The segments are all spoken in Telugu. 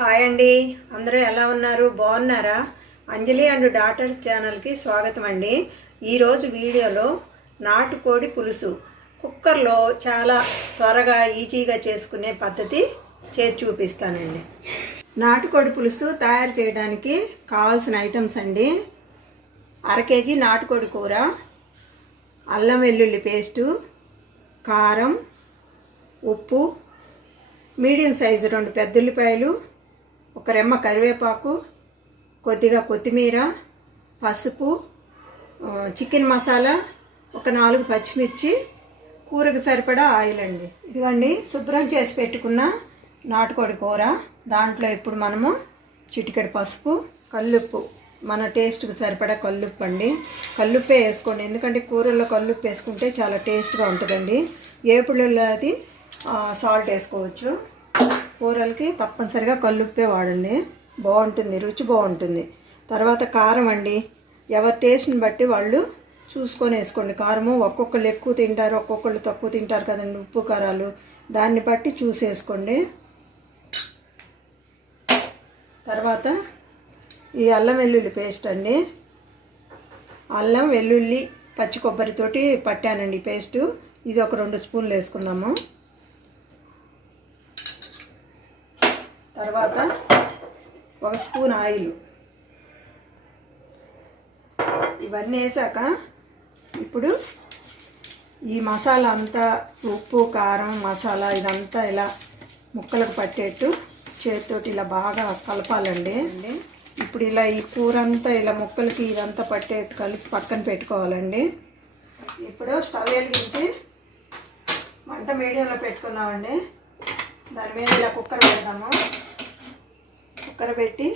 హాయ్ అండి, అందరూ ఎలా ఉన్నారు? బాగున్నారా? అంజలి అండ్ డాటర్ ఛానల్కి స్వాగతం అండి. ఈరోజు వీడియోలో నాటుకోడి పులుసు కుక్కర్లో చాలా త్వరగా ఈజీగా చేసుకునే పద్ధతి చేసి చూపిస్తానండి. నాటుకోడి పులుసు తయారు చేయడానికి కావాల్సిన ఐటమ్స్ అండి: అర కేజీ నాటుకోడి కూర, అల్లం వెల్లుల్లి పేస్టు, కారం, ఉప్పు, మీడియం సైజు 2 పెద్ద ఉల్లిపాయలు, ఒక రెమ్మ కరివేపాకు, కొద్దిగా కొత్తిమీర, పసుపు, చికెన్ మసాలా, ఒక 4 పచ్చిమిర్చి, కూరకు సరిపడా ఆయిల్ అండి. ఇదిగోండి శుభ్రం చేసి పెట్టుకున్న నాటుకోడి కూర. దాంట్లో ఇప్పుడు మనము చిటికెడు పసుపు, కల్లుప్పు, మన టేస్ట్కి సరిపడా కల్లుప్పు అండి. కల్లుప్పే వేసుకోండి, ఎందుకంటే కూరల్లో కల్లుప్పు వేసుకుంటే చాలా టేస్ట్గా ఉంటుందండి. ఏపుళ్ళల్లో అది సాల్ట్ వేసుకోవచ్చు. కూరలకి తప్పనిసరిగా కల్లుప్పే వాడండి, బాగుంటుంది, రుచి బాగుంటుంది. తర్వాత కారం అండి, ఎవరి టేస్ట్ని బట్టి వాళ్ళు చూసుకొని వేసుకోండి. కారము ఒక్కొక్కళ్ళు ఎక్కువ తింటారు, ఒక్కొక్కళ్ళు తక్కువ తింటారు కదండి. ఉప్పు కారాలు దాన్ని బట్టి చూసేసుకోండి. తర్వాత ఈ అల్లం వెల్లుల్లి పేస్ట్ అండి, అల్లం వెల్లుల్లి పచ్చి కొబ్బరితోటి పట్టానండి పేస్టు. ఇది ఒక 2 స్పూన్లు వేసుకుందాము. తర్వాత 1 స్పూన్ ఆయిల్. ఇవన్నీ వేసాక ఇప్పుడు ఈ మసాలా అంతా, ఉప్పు కారం మసాలా ఇదంతా ఇలా ముక్కలకు పట్టేట్టు చేతితోటి ఇలా బాగా కలపాలండి. ఇప్పుడు ఇలా ఈ కూర అంతా ఇలా ముక్కలకి ఇదంతా పట్టేట్టు కలిపి పక్కన పెట్టుకోవాలండి. ఇప్పుడు స్టవ్ వెలిగించి మంట మీడియంలో పెట్టుకుందామండి. దాని మీద ఇలా కుక్కర్ పెడదాము. కుక్కర్ పెట్టి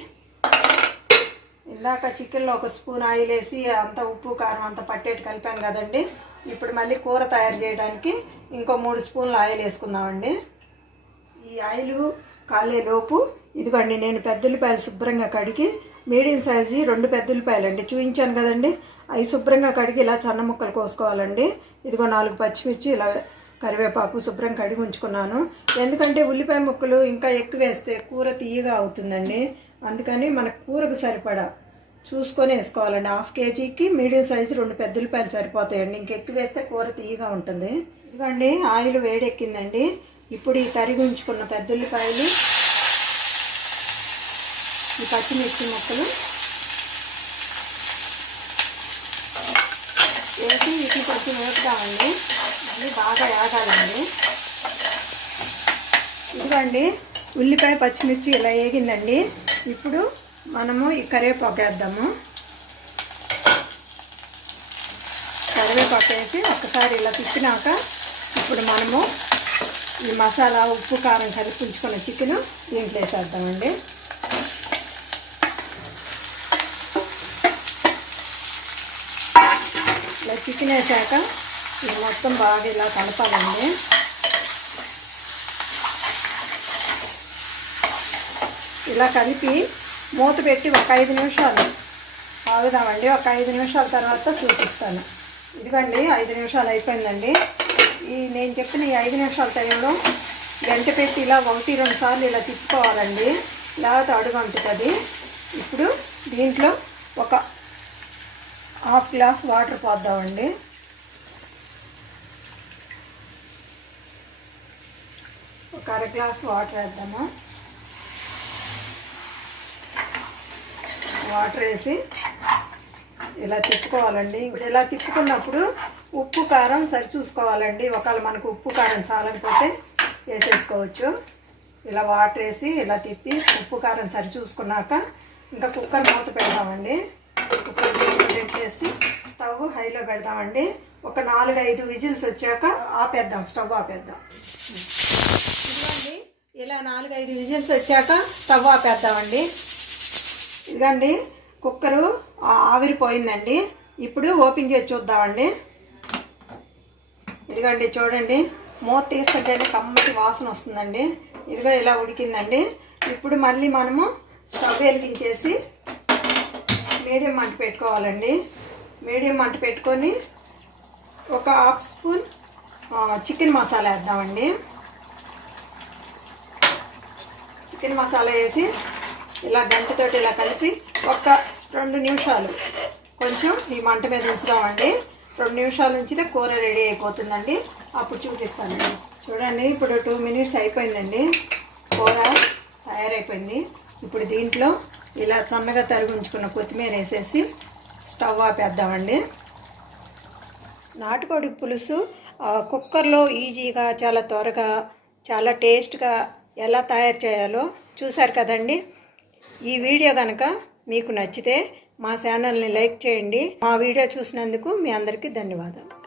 ఇందాక చికెన్లో 1 స్పూన్ ఆయిల్ వేసి అంతా ఉప్పు కారం అంతా పట్టేట్టు కలిపాను కదండి. ఇప్పుడు మళ్ళీ కూర తయారు చేయడానికి ఇంకో 3 స్పూన్లు ఆయిల్ వేసుకుందామండి. ఈ ఆయిల్ కాలేలోపు ఇదిగోండి, నేను పెద్ద ఉల్లిపాయలు శుభ్రంగా కడిగి, మీడియం సైజు 2 పెద్ద ఉల్లిపాయలు అండి చూపించాను కదండి, అవి శుభ్రంగా కడిగి ఇలా సన్న ముక్కలు కోసుకోవాలండి. ఇదిగో 4 పచ్చిమిర్చి, ఇలా కరివేపాకు శుభ్రం కడిగి ఉంచుకున్నాను. ఎందుకంటే ఉల్లిపాయ ముక్కలు ఇంకా ఎక్కువ వేస్తే కూర తీయగా అవుతుందండి. అందుకని మన కూరకు సరిపడా చూసుకొని వేసుకోవాలండి. 1/2 కేజీకి మీడియం సైజు 2 పెద్ద ఉల్లిపాయలు సరిపోతాయండి. ఇంకెక్కువ వేస్తే కూర తీయగా ఉంటుంది. ఇదిగోండి ఆయిల్ వేడెక్కిందండి. ఇప్పుడు ఈ తరిగి ఉంచుకున్న పెద్ద ఉల్లిపాయలు, ఈ పచ్చిమిర్చి ముక్కలు వేసి వీటిని కొంచెం వేపుతామండి. అన్నీ బాగా వేగాలండి. ఇదిగోండి ఉల్లిపాయ పచ్చిమిర్చి ఇలా వేగిందండి. ఇప్పుడు మనము ఈ కరివేపాకు వేద్దాము. కరివేపాకు వేసి ఒక్కసారి ఇలా తిప్పినాక ఇప్పుడు మనము ఈ మసాలా ఉప్పు కారం కలిపి ఉంచుకున్న చికెన్ దీంట్లో వేసేద్దామండి. ఇలా చికెన్ వేసాక ఇది మొత్తం బాగా ఇలా కలపాలండి. ఇలా కలిపి మూత పెట్టి ఒక 5 నిమిషాలు ఆగుదామండి. ఒక 5 నిమిషాల తర్వాత చూపిస్తాను. ఇదిగోండి 5 నిమిషాలు అయిపోయిందండి. నేను చెప్పిన ఈ 5 నిమిషాల టైంలో గంట పెట్టి ఇలా 1-2 సార్లు ఇలా తిప్పుకోవాలండి, లేకపోతే అడుగు అంటుతుంది. ఇప్పుడు దీంట్లో ఒక 1/2 గ్లాస్ వాటర్ పోద్దామండి. ఒక 1/2 గ్లాస్ వాటర్ వేద్దాము. వాటర్ వేసి ఇలా తిప్పుకోవాలండి. ఇప్పుడు ఇలా తిప్పుకున్నప్పుడు ఉప్పు కారం సరి చూసుకోవాలండి. ఒకవేళ మనకు ఉప్పు కారం చాలకపోతే వేసేసుకోవచ్చు. ఇలా వాటర్ వేసి ఇలా తిప్పి ఉప్పు కారం సరి చూసుకున్నాక ఇంకా కుక్కర్ మూత పెడదామండి. కుక్కర్ పెట్టేసి స్టవ్ హైలో పెడదామండి. ఒక 4-5 విజిల్స్ వచ్చాక ఆపేద్దాం, స్టవ్ ఆపేద్దాం. ఇదిగోండి ఇలా 4-5 విజిల్స్ వచ్చాక స్టవ్ ఆపేద్దామండి. ఇదిగండి కుక్కరు ఆవిరిపోయిందండి. ఇప్పుడు ఓపెన్ చేసి చూద్దామండి. ఇదిగండి చూడండి, మూత తీస్తుంటేనే కమ్మటి వాసన వస్తుందండి. ఇదిగో ఇలా ఉడికిందండి. ఇప్పుడు మళ్ళీ మనము స్టవ్ వెలిగించేసి మీడియం మంట పెట్టుకోవాలండి. మీడియం మంట పెట్టుకొని ఒక 1/2 స్పూన్ చికెన్ మసాలా వేద్దామండి. చికెన్ మసాలా వేసి ఇలా గంటతోటి ఇలా కలిపి ఒక 2 నిమిషాలు కొంచెం ఈ మంట మీద ఉంచుదామండి. 2 నిమిషాలు ఉంచితే కూర రెడీ అయిపోతుందండి. అప్పుడు చూపిస్తానండి. చూడండి, ఇప్పుడు 2 మినిట్స్ అయిపోయిందండి. కూర తయారైపోయింది. ఇప్పుడు దీంట్లో ఇలా సన్నగా తరిగి ఉంచుకున్న కొత్తిమీర వేసేసి స్టవ్ ఆపేద్దామండి. నాటుకోడి పులుసు కుక్కర్లో ఈజీగా, చాలా త్వరగా, చాలా టేస్ట్గా ఎలా తయారు చేయాలో చూశారు కదండి. ఈ వీడియో కనుక మీకు నచ్చితే మా ఛానల్ని లైక్ చేయండి. మా వీడియో చూసినందుకు మీ అందరికీ ధన్యవాదాలు.